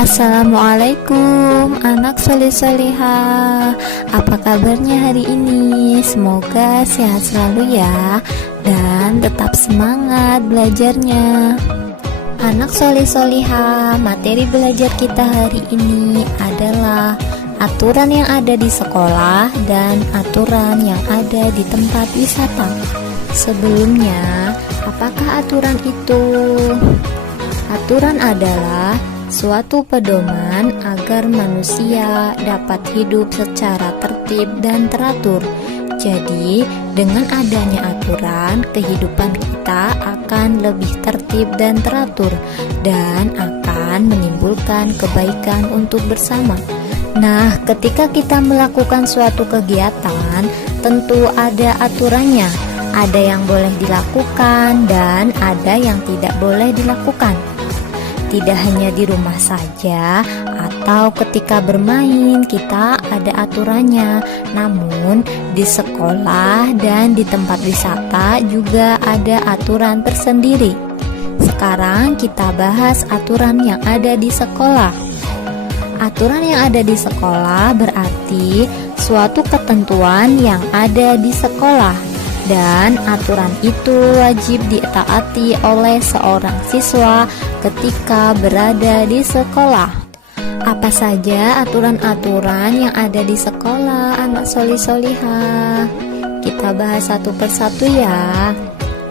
Assalamualaikum anak soleh-solehah. Apa kabarnya hari ini? Semoga sehat selalu ya, dan tetap semangat belajarnya. Anak soleh-solehah, materi belajar kita hari ini adalah aturan yang ada di sekolah dan aturan yang ada di tempat wisata. Sebelumnya, apakah aturan itu? Aturan adalah suatu pedoman agar manusia dapat hidup secara tertib dan teratur. Jadi, dengan adanya aturan, kehidupan kita akan lebih tertib dan teratur dan akan menimbulkan kebaikan untuk bersama. Nah, ketika kita melakukan suatu kegiatan, tentu ada aturannya. Ada yang boleh dilakukan dan ada yang tidak boleh dilakukan. Tidak hanya di rumah saja atau ketika bermain kita ada aturannya, namun di sekolah dan di tempat wisata juga ada aturan tersendiri. Sekarang kita bahas aturan yang ada di sekolah. Aturan yang ada di sekolah berarti suatu ketentuan yang ada di sekolah. Dan aturan itu wajib ditaati oleh seorang siswa ketika berada di sekolah. Apa saja aturan-aturan yang ada di sekolah, anak solih-solihah? Kita bahas satu persatu ya.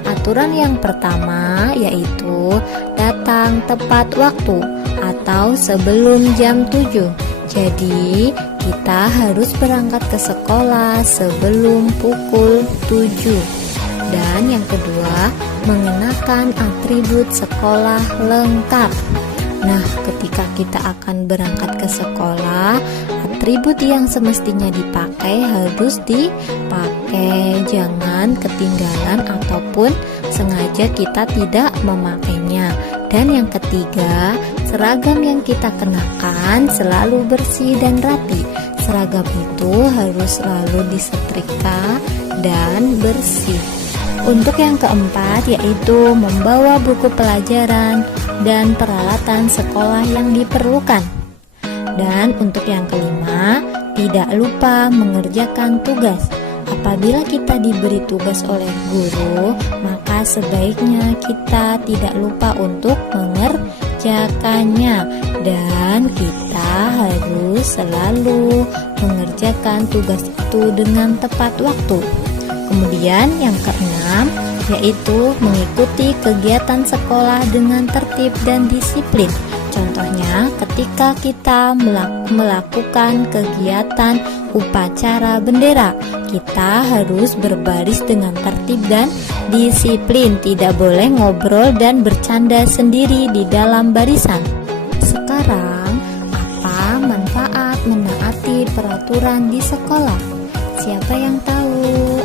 Aturan yang pertama yaitu datang tepat waktu atau sebelum jam 7. Jadi, kita harus berangkat ke sekolah sebelum pukul 7. Dan yang kedua, mengenakan atribut sekolah lengkap. Nah, ketika kita akan berangkat ke sekolah, atribut yang semestinya dipakai harus dipakai. Jangan ketinggalan ataupun sengaja kita tidak memakainya. Dan yang ketiga, seragam yang kita kenakan selalu bersih dan rapi. Seragam itu harus selalu disetrika dan bersih. Untuk yang keempat yaitu membawa buku pelajaran dan peralatan sekolah yang diperlukan. Dan untuk yang kelima, tidak lupa mengerjakan tugas. Apabila kita diberi tugas oleh guru, maka sebaiknya kita tidak lupa untuk mengerjakannya. Dan kita harus selalu mengerjakan tugas itu dengan tepat waktu. Kemudian yang keenam, yaitu mengikuti kegiatan sekolah dengan tertib dan disiplin. Contohnya ketika kita melakukan kegiatan upacara bendera, kita harus berbaris dengan tertib dan disiplin. Tidak boleh ngobrol dan bercanda sendiri di dalam barisan. Sekarang, apa manfaat menaati peraturan di sekolah? Siapa yang tahu?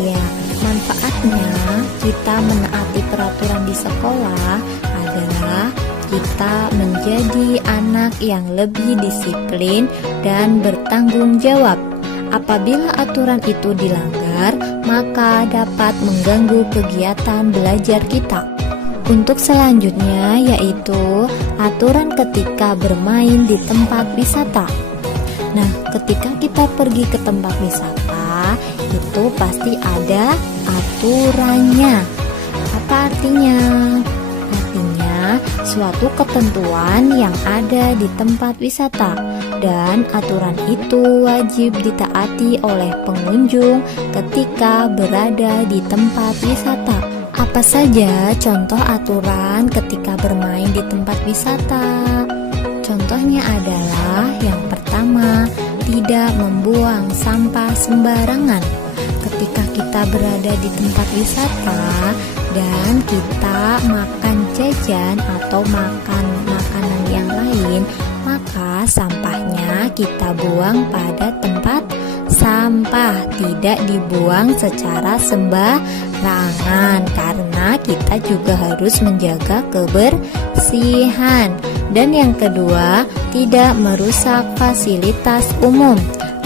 Ya, manfaatnya kita menaati peraturan di sekolah adalah kita menjadi anak yang lebih disiplin dan bertanggung jawab. Apabila aturan itu dilanggar, maka dapat mengganggu kegiatan belajar kita. Untuk selanjutnya yaitu aturan ketika bermain di tempat wisata. Nah, ketika kita pergi ke tempat wisata, itu pasti ada aturannya. Apa artinya? Artinya suatu ketentuan yang ada di tempat wisata, dan aturan itu wajib ditaati oleh pengunjung ketika berada di tempat wisata. Apa saja contoh aturan ketika bermain di tempat wisata? Contohnya adalah yang pertama, tidak membuang sampah sembarangan. Ketika kita berada di tempat wisata dan kita makan jajan atau makan makanan yang lain, maka sampahnya kita buang pada tempat sampah, tidak dibuang secara sembarangan, karena kita juga harus menjaga kebersihan. Dan yang kedua, tidak merusak fasilitas umum.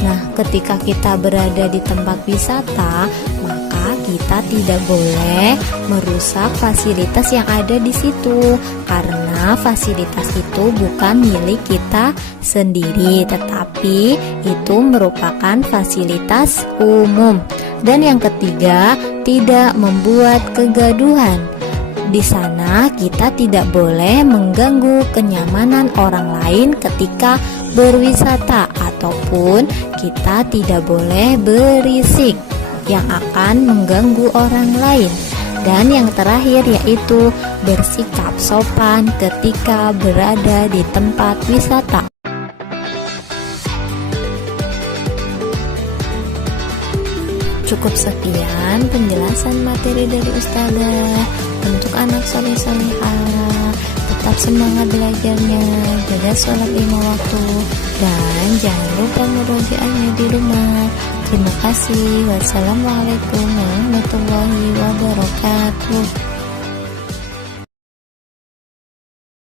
Nah, ketika kita berada di tempat wisata, maka kita tidak boleh merusak fasilitas yang ada di situ, karena fasilitas itu bukan milik kita sendiri, tetapi itu merupakan fasilitas umum. Dan yang ketiga, tidak membuat kegaduhan. Di sana kita tidak boleh mengganggu kenyamanan orang lain ketika berwisata, ataupun kita tidak boleh berisik yang akan mengganggu orang lain. Dan yang terakhir yaitu bersikap sopan ketika berada di tempat wisata. Cukup sekian penjelasan materi dari Ustazah. Untuk anak soleh-solehah, tetap semangat belajarnya, jaga sholat 5 waktu, dan jangan lupa murojaahnya di rumah. Terima kasih. Wassalamualaikum warahmatullahi wabarakatuh.